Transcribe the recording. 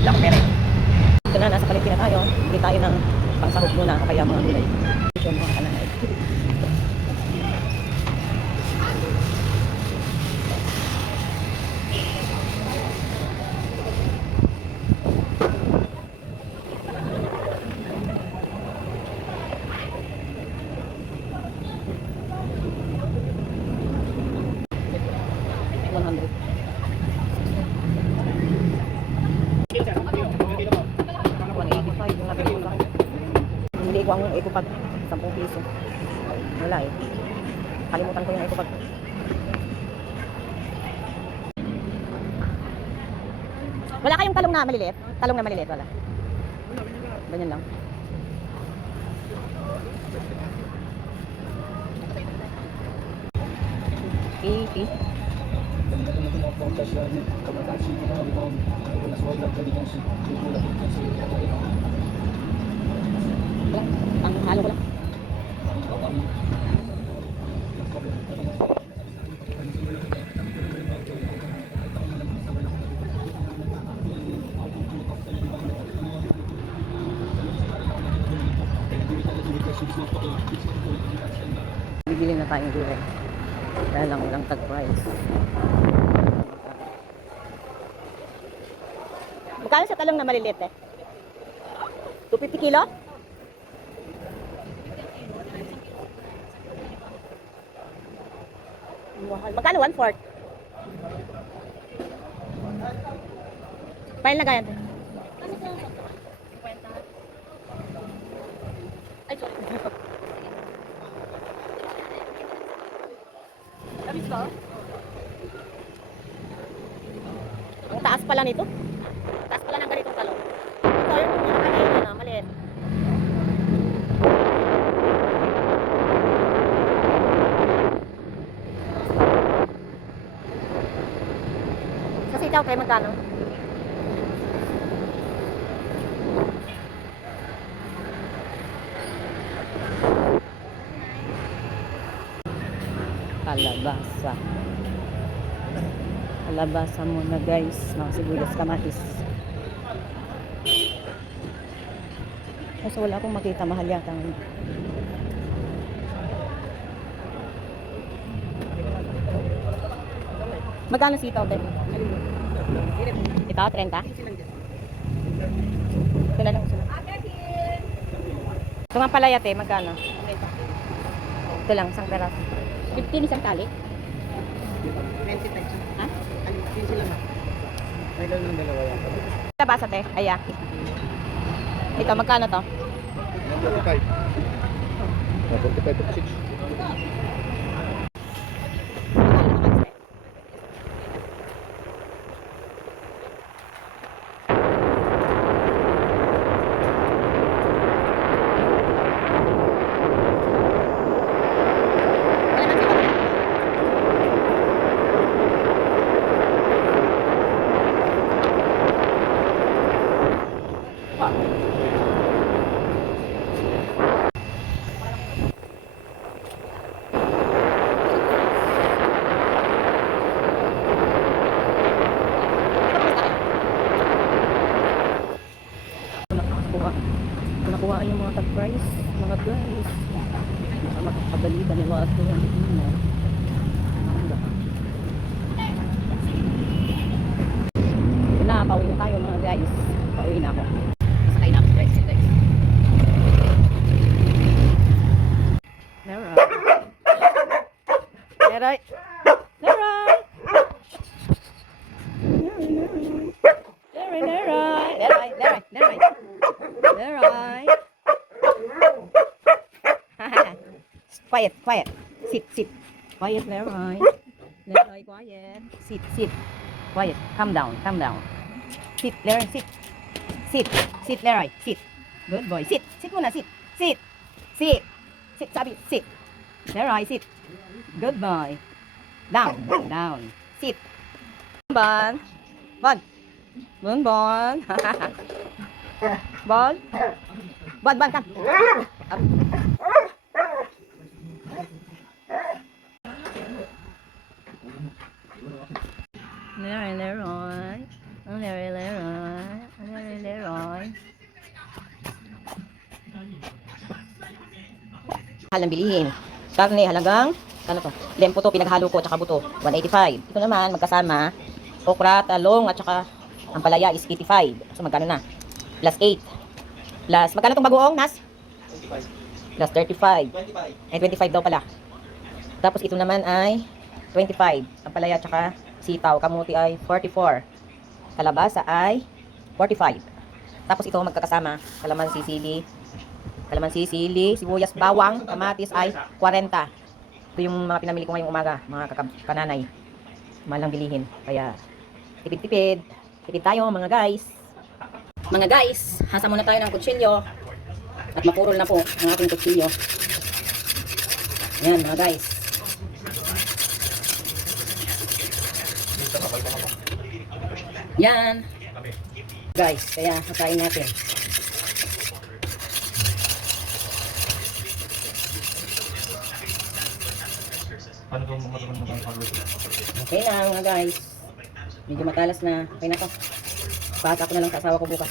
Wala akong pera. Ito na, nasa palengke na tayo. Hindi tayo ng pangsahog muna o kaya mga gulay. Ito mga kananay. Hindi ko ang ecopag 10 piso. Wala eh. Kalimutan ko yung ecopag. Wala kayong talong na maliliit? Talong na maliliit, wala. Ganyan lang. Okay. Ang halo ko lang. Bibili na tayong gulay. Dahil lang walang tag price. Magkano sa talong na maliliit eh? 250 kilo? Magkano 1/4? Pail na ganyan. Ay, sorry. Labis ba? Ang taas pala nito. Taas pala ng ganitong talong. Ito yung kanina na, maliit. Sa sitaw kayo magkano? Kalabasa. Kalabasa muna guys. Mga sibuyas, kamatis. Kasi wala akong makita, mahal yata. Magkano sitaw din? Ito, 30? Ito na lang sila. Ito nga palayat eh, magkano? Ito lang, isang peraso. 15 isang tali? 20 pesos. Ha? 15 lang. May lang ng dalawa yan. Tabasa te, aya. Ito, magkano to? 45. 45 to 6. Nakuha yung mga tag price, mga guys. Makakabali ba nila ito yung ino? Na, pauwi na tayo mga guys. Pauwi na ako. Nasakay na ako guys. Leroy. Leroy. Leroy. Leroy. Quiet. Sit. Quiet, Leroy. Leroy, quiet. Sit. Quiet. Calm down. Sit, Leroy, sit. Sit, Leroy, sit. Good boy. Sit muna, sit. Sit, sabi, sit. Leroy, sit. Good boy. Down. Sit. Bon. Bon, come. Up. Leroy. Mahal ng bilihin. Karne halagang, ano to? Lempo to, pinaghalo ko, tsaka buto, 185. Ito naman, magkasama, okra, talong, at tsaka ang palaya is 85. So, magkano na? Plus 8. Plus, magkano tong bagoong, Nas? 25. Plus 35. 25. Ay, 25 daw pala. Tapos ito naman ay 25. Ang palaya at tsaka sitaw. Kamuti ay 44. Kalabasa ay 45. Tapos ito magkakasama. Kalamansi, sili, sibuyas, bawang, kamatis ay 40. Ito yung mga pinamili ko ngayong umaga, mga kananay. Mahal lang bilihin. Kaya tipid-tipid. Tipid tayo mga guys. Mga guys, hasa muna tayo ng kutsilyo. At mapurol na po ang aking kutsilyo. Ayan mga guys. Yan. Guys, kaya hasain natin. Paano kung matagal mo tayong followers? Okay na mga guys. Medyo matalas na. Okay na to. Pasa ko na lang sa asawa ko bukas.